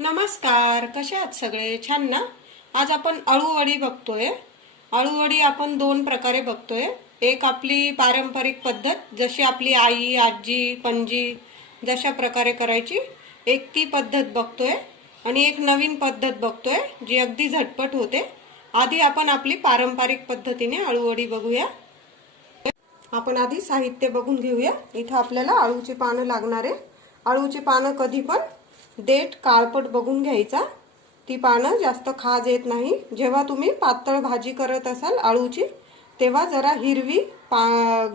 नमस्कार कसे आहात सगळे? छान ना? आज आपण अळूवडी बघतोय. अळूवडी आपण दोन प्रकारे बघतोय. एक आपली पारंपरिक पद्धत जशी आपली आई आजी पणजी जशा प्रकारे करायची एक ती पद्धत बघतोय आणि एक नवीन पद्धत बघतोय जी अगदी झटपट होते. आधी आपण आपली पारंपरिक पद्धतीने अळूवडी बघूया. आपण आधी साहित्य बघून घेऊया. इथं आपल्याला अळूची पानं लागणार आहे. अळूची पानं कधी पण देठ काळपट बघून घ्यायचा. ती पानं जास्त खाज येत नाही. जेव्हा तुम्ही पातळ भाजी करत असाल आळूची तेव्हा जरा हिरवी पा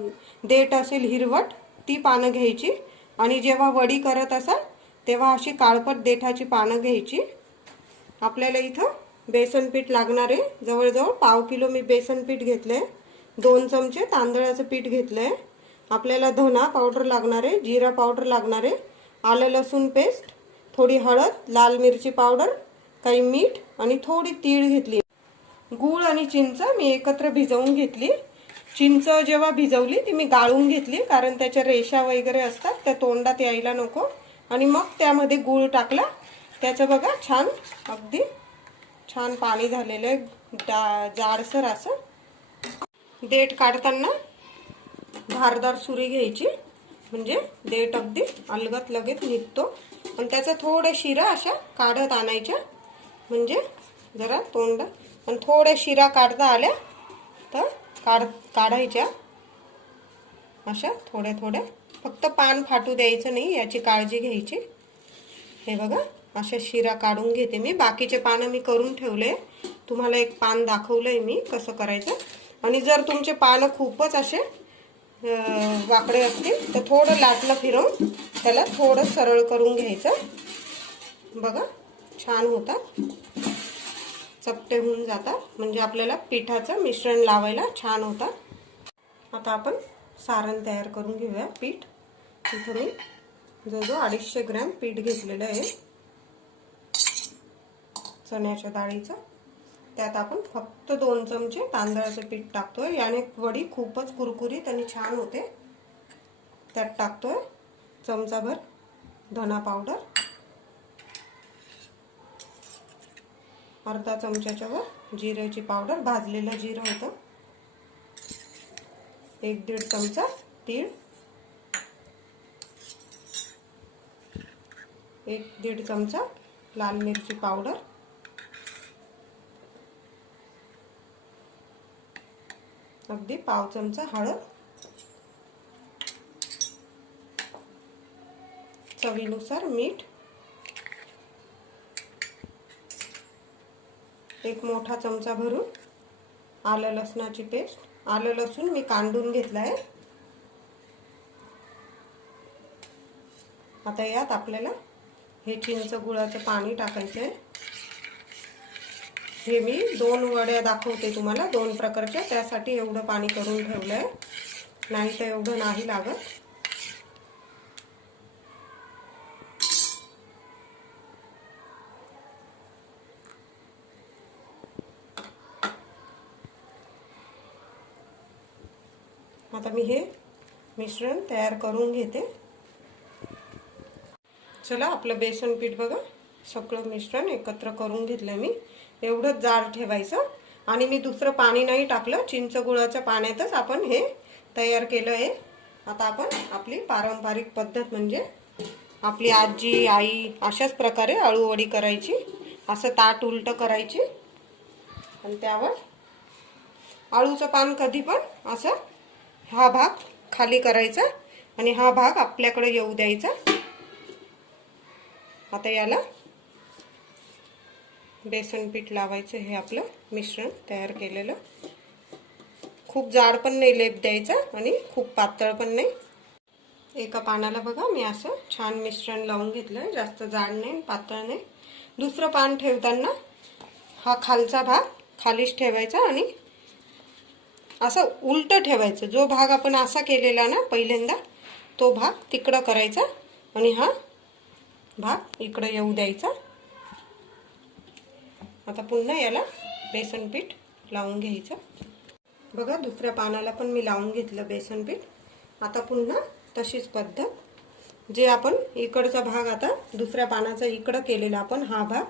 देठ असेल हिरवट ती पानं घ्यायची. आणि जेव्हा वडी करत असाल तेव्हा अशी काळपट देठाची पानं घ्यायची. आपल्याला इथं बेसन पीठ लागणार आहे. जवळजवळ पाव किलो मी बेसन पीठ घेतलंय. दोन चमचे तांदळाचं पीठ घेतलंय. आपल्याला धना पावडर लागणार आहे जिरा पावडर लागणार आहे आलं लसूण पेस्ट थोडी हळद लाल मिरची पावडर काही मीठ आणि थोडी तीळ घेतली. गूळ आणि चिंच मी एकत्र भिजवून घेतली. चिंच जेव्हा भिजवली ती मी गाळून घेतली कारण त्याच्या रेषा वगैरे असतात त्या तोंडात यायला नको. आणि मग त्यामध्ये गूळ टाकला. त्याचं बघा छान अगदी छान पाणी झालेलं आहे डा जाडसर असं. देठ काढताना धारदार सुरी घ्यायची. म्हणजे देठ अगदी अलगत लगेच निघतो. आणि त्याचा थोड्या शिरा अशा काढत आणायच्या. म्हणजे जरा तोंड. आणि थोड्या शिरा काढता आल्या तर काढ काढायच्या. अशा थोड्या थोड्या. फक्त पान फाटू द्यायचं नाही याची काळजी घ्यायची. हे बघा अशा शिरा काढून घेते मी. बाकीचे पानं मी करून ठेवले. तुम्हाला एक पान दाखवलंय मी कसं करायचं. आणि जर तुमचे पानं खूपच असे वाकडे असतील तर थोडं लाटलं फिरवून त्याला थोडं सरळ करून घ्यायचं. बघा छान होतात. चपटे होऊन जातात. म्हणजे आपल्याला पिठाचं मिश्रण लावायला छान होतात. आता आपण सारण तयार करून घेऊया पीठ. इथं मी जवळजवळ अडीचशे ग्रॅम पीठ घेतलेलं आहे. चण्याच्या डाळीचं. त्यात आपण फक्त दोन चमचे तांदळाचं पीठ टाकतोय. याने वडी खूपच कुरकुरीत आणि छान होते. त्यात टाकतोय चमचाभर धना पावडर. अर्धा चमच्याच्या वर जिऱ्याची पावडर. भाजलेलं जिरं होतं. एक दीड चमचा तीळ. एक दीड चमचा लाल मिरची पावडर. अगदी पाव चमचा हळद. चवीनुसार मीठ. एक मोठा चमचा भरून आलं लसणाची पेस्ट. आलं लसूण मी कांडून घेतलं आहे आता यात आपल्याला हे चिंच गुळाचं पाणी टाकायचं आहे हे मी दोन वड्या दाखवते तुम्हाला दोन प्रकारच्या. त्यासाठी एवढं पाणी करून ठेवलं आहे नाही तर एवढं नाही लागत. आता मी हे मिश्रण तयार करून घेते. चला आपलं बेसन पीठ बघा. सगळं मिश्रण एकत्र करून घेतलं मी. एवढंच जाड ठेवायचं. आणि मी दुसरं पाणी नाही टाकलं. चिंच गुळाच्या पाण्यातच आपण हे तयार केलं आहे. आता आपण आपली पारंपरिक पद्धत म्हणजे आपली आजी आई अशाच प्रकारे अळूवडी करायची. असं ताट उलट करायची. आणि त्यावर आळूचं पान कधी पण असं हा भाग खाली करायचा. आणि हा भाग आपल्याकडे येऊ द्यायचा. आता याला बेसन पीठ लावायचं हे आपलं मिश्रण तयार केलेलं. खूप जाड पण नाही लेप द्यायचा आणि खूप पातळ पण नाही. एका पानाला बघा मी असं छान मिश्रण लावून घेतलं जास्त जाड नाही पातळ नाही. दुसरं पान ठेवताना हा खालचा भाग खालीच ठेवायचा आणि असं उलट ठेवायचं. जो भाग आपण असा केलेला ना पहिल्यांदा तो भाग तिकडं करायचा आणि हा भाग इकडं येऊ द्यायचा. आता पुन्हा याला बेसन पीठ लावून घ्यायचं. बघा दुसऱ्या पानाला पण मी लावून घेतलं बेसन पीठ. आता पुन्हा तशीच पद्धत. जे आपण इकडचा भाग आता दुसऱ्या पानाचा इकडं केलेला आपण हा भाग.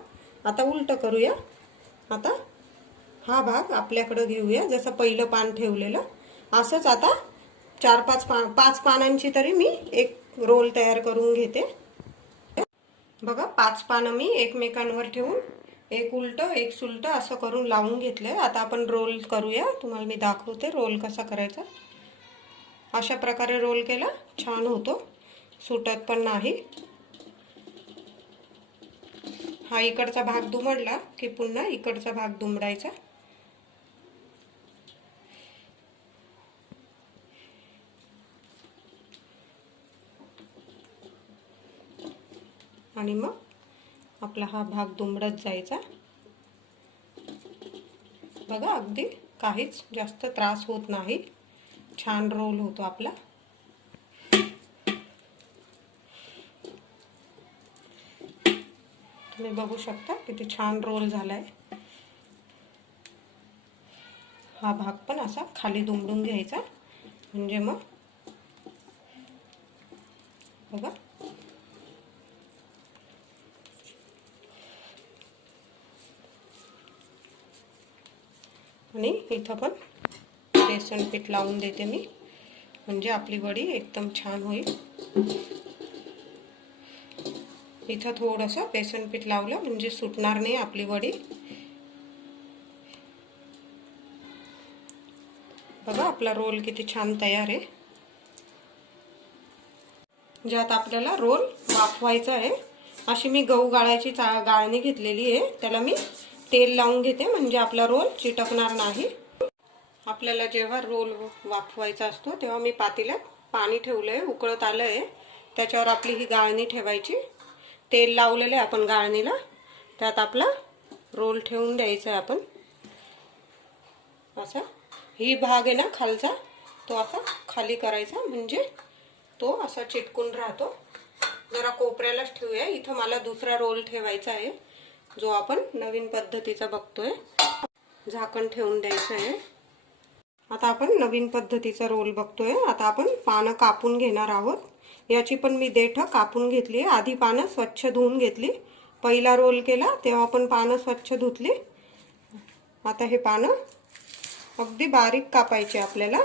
आता उलट करूया. आता हा भाग आपल्याकडं घेऊया जसं पहिलं पान ठेवलेलं. असंच आता चार पाच पा पाच पानांची तरी मी एक रोल तयार करून घेते. बघा पाच पानं मी एकमेकांवर ठेवून एक उलट एक सुलट असं करून लावून घेतले आता आपण रोल करूया. तुम्हाला मी दाखवते रोल कसा करायचा. अशा प्रकारे रोल केला. छान होतो. सुटत पण नाही. हा इकडचा भाग दुमडला की पुन्हा इकडचा भाग दुमडायचा. आणि मग आपला हा भाग दुमडत जायचा. बघा अगदी काहीच जास्त त्रास होत नाही. छान रोल होतो आपला. तुम्ही बघू शकता किती छान रोल झालाय. हा भाग पण असा खाली दुमडून घ्यायचा. म्हणजे मग बघा आणि इथं पण बेसन पीठ लावून देते मी. म्हणजे आपली वडी एकदम छान होईल. इथं थोडंसं बेसन पीठ लावलं म्हणजे सुटणार नाही आपली वडी. बघा आपला रोल किती छान तयार आहे. ज्यात आपल्याला रोल वाफवायचा आहे. अशी मी गहू गाळायची चा गाळणी घेतलेली आहे. त्याला मी तेल लावून घेते म्हणजे आपला रोल चिटकणार नाही. आपल्याला जेव्हा रोल वाफवायचा असतो तेव्हा मी पातेल्यात पाणी ठेवलंय उकळत आलंय. त्याच्यावर आपली ही गाळणी ठेवायची. तेल लावलेलं आहे आपण गाळणीला. त्यात आपला रोल ठेवून द्यायचा आहे आपण. असा ही भाग आहे ना खालचा तो असा खाली करायचा म्हणजे तो असा चिटकून राहतो. जरा कोपऱ्यालाच ठेवूया. इथं मला दुसरा रोल ठेवायचा आहे. जो आपण नवीन पद्धतीचा बघतोय झाकण ठेवून द्यायचं आहे. आता आपण नवीन पद्धतीचा रोल बघतोय. आता आपण पानं कापून घेणार आहोत. याची पण मी देठ कापून घेतली. आधी पानं स्वच्छ धुवून घेतली. पहिला रोल केला तेव्हा पण पानं स्वच्छ धुतली. आता हे पानं अगदी बारीक कापायचे आपल्याला.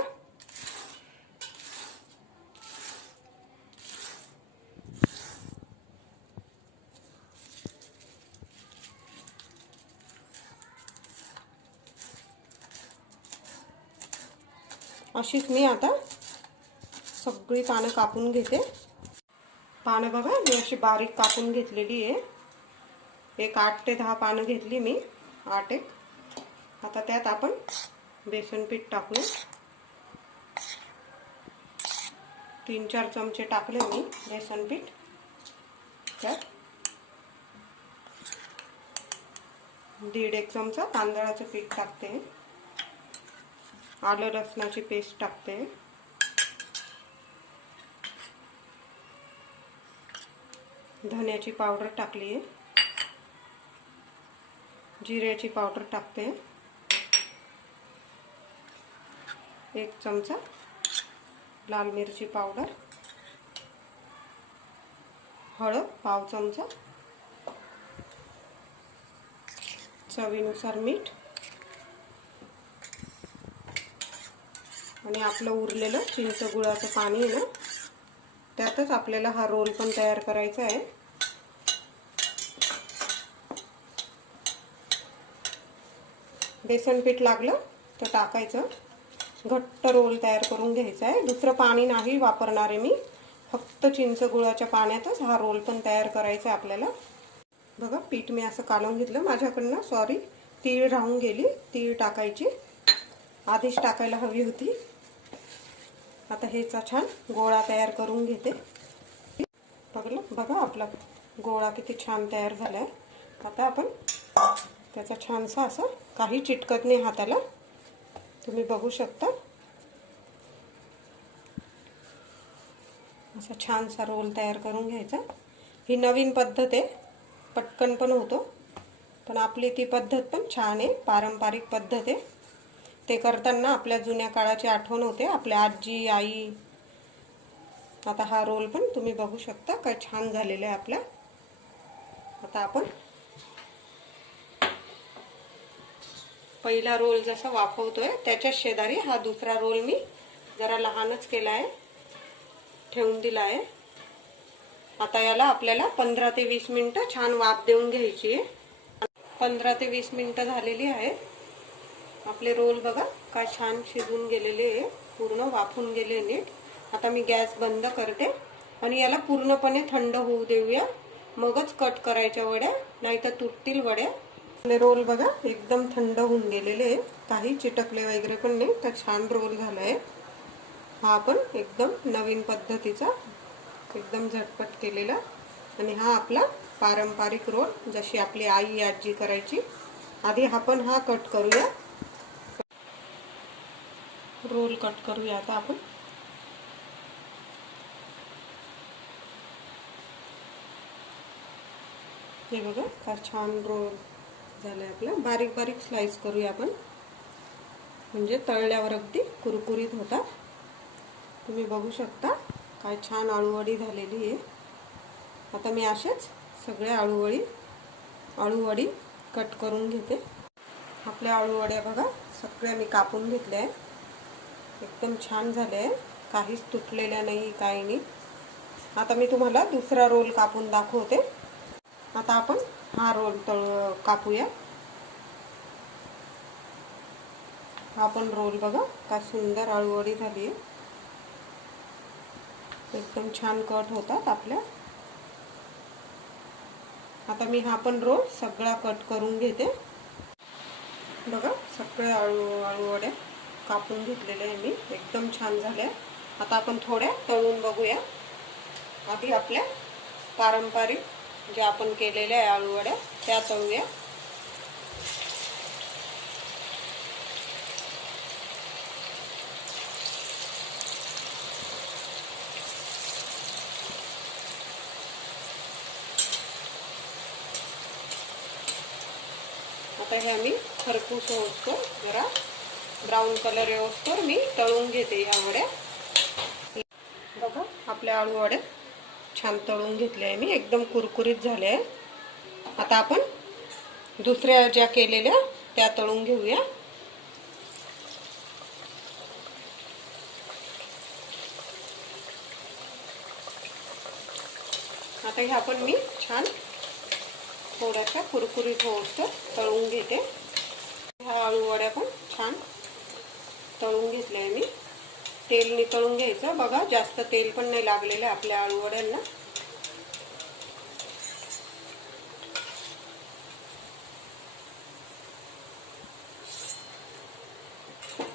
अशीच मी आता सगळी पानं कापून घेते. पानं बघा मी अशी बारीक कापून घेतलेली आहे. एक आठ ते दहा पानं घेतली मी आठ एक. आता त्यात आपण बेसन पीठ टाकू तीन चार चमचे टाकले मी बेसन पीठ. त्यात दीड एक चमचा तांदळाचं पीठ टाकते. आलं लसणाची पेस्ट टाकते. धन्याची पावडर टाकली. आहे जिऱ्याची पावडर टाकते. एक चमचा लाल मिरची पावडर हळद पाव चमचा. चवीनुसार मीठ. आणि आपलं उरलेलं चिंच गुळाचं पाणी आहे ना त्यातच आपल्याला हा रोल पण तयार करायचा आहे. बेसन पीठ लागलं तर टाकायचं. घट्ट रोल तयार करून घ्यायचा आहे. दुसरं पाणी नाही वापरणार आहे मी. फक्त चिंच गुळाच्या पाण्यातच हा रोल पण तयार करायचा आहे आपल्याला. बघा पीठ मी असं काढून घेतलं. माझ्याकडनं सॉरी तीळ राहून गेली. तीळ टाकायची. आधीच टाकायला हवी होती. आता ह्याचा छान गोळा तयार करून घेते. बघलं बघा आपला गोळा किती छान तयार झाला आहे आता आपण त्याचा छानसा असं काही चिटकत नाही हाताला. तुम्ही बघू शकता. असा छानसा रोल तयार करून घ्यायचा. ही नवीन पद्धत आहे. पटकन पण होतो. पण आपली ती पद्धत पण छान आहे. पारंपरिक पद्धत आहे. ते करताना आपल्या जुन्या काळाची आठवण होते. आपल्या आजी आई. आता हा रोल पण तुम्ही बघू शकता. काय छान झालेला आहे आपला. आता आपण पहिला रोल जसा वाफवतोय त्याच्या शेजारी हा दुसरा रोल मी जरा लहानच केला आहे. ठेवून दिला आहे. आता याला आपल्याला पंधरा ते वीस मिनिटं छान वाफ देऊन घ्यायची आहे. पंधरा ते वीस मिनिटं झालेली आहेत. आपले रोल बघा काय छान शिजून गेलेले आहे पूर्ण वाफून गेले नीट. आता मी गॅस बंद करते आणि याला पूर्णपणे थंड होऊ देऊया. मगच कट करायच्या वड्या नाहीतर तुटतील वड्या. आपले रोल बघा एकदम थंड होऊन गेलेले आहे. काही चिटकले वगैरे पण नाही तर छान रोल झालाय. हा आपण एकदम नवीन पद्धतीचा एकदम झटपट केलेला. आणि हा आपला पारंपरिक रोल जशी आपली आई आजी करायची. आधी आपण हा कट करूया. रोल कट करूया आता आपण. हे बघा फार छान रोल झालं आपलं. बारीक बारीक स्लाइस करूया आपण. म्हणजे तळल्यावर अगदी कुरकुरीत होतात. तुम्ही बघू शकता काय छान आळूवडी झालेली आहे. आता मी असेच सगळ्या आळूवडी आळूवडी कट करून घेते. आपल्या आळूवड्या बघा सगळ्या मी कापून घेतल्या आहेत. एकदम छान झाले आहे काहीच तुटलेल्या नाही काही नाही. आता मी तुम्हाला दुसरा रोल कापून दाखवते. आता आपण हा रोल तळ कापूया. हा पण रोल बघा काय सुंदर आळूवडी झाली आहे. एकदम छान कट होतात आपल्या. आता मी हा पण रोल सगळा कट करून घेते. बघा सगळ्या आळू आळूवड्या. कापून घेतलेल्या आहे मी. एकदम छान झाल्या आता आपण थोड्या तळून बघूया. आधी आपल्या पारंपरिक ज्या आपण केलेल्या आहे आळूवड्या त्या तळूया. आता हे आम्ही खरपूस होतो जरा. ब्राऊन कलर येऊस्तोर मी तळून घेते ह्या वड्या. बघा आपल्या आळू वड्या छान तळून घेतल्या आहे मी. एकदम कुरकुरीत झाल्या आहे आता आपण दुसऱ्या ज्या केलेल्या त्या तळून घेऊया. आता ह्या पण मी छान थोड्याशा कुरकुरीत होतं तळून घेते. ह्या आळू वड्या पण छान तळून घेतलं आहे मी. तेल तळून घ्यायचं. बघा जास्त तेल पण नाही लागलेलं आहे आपल्या आळू वड्यांना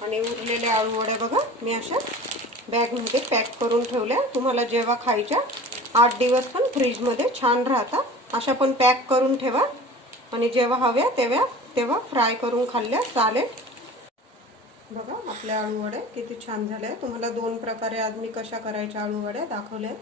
आणि उरलेल्या आळूवड्या बघा मी अशा बॅगमध्ये पॅक करून ठेवल्या. तुम्हाला जेव्हा खायच्या आठ दिवस पण फ्रीजमध्ये छान राहतात अशा पण पॅक करून ठेवा. आणि जेव्हा हव्या तेव्हा तेव्हा फ्राय करून खाल्ल्या. चालेल. बघा आपल्या आळू किती छान झाल्या तुम्हाला दोन प्रकारे आज मी कशा करायच्या आळू दाखवले दाखवल्या.